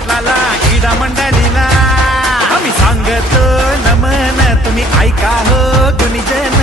पाटलाला क्रीडा मंडळीला आम्ही सांगतो नमन तुम्ही ऐका हो गुणीजन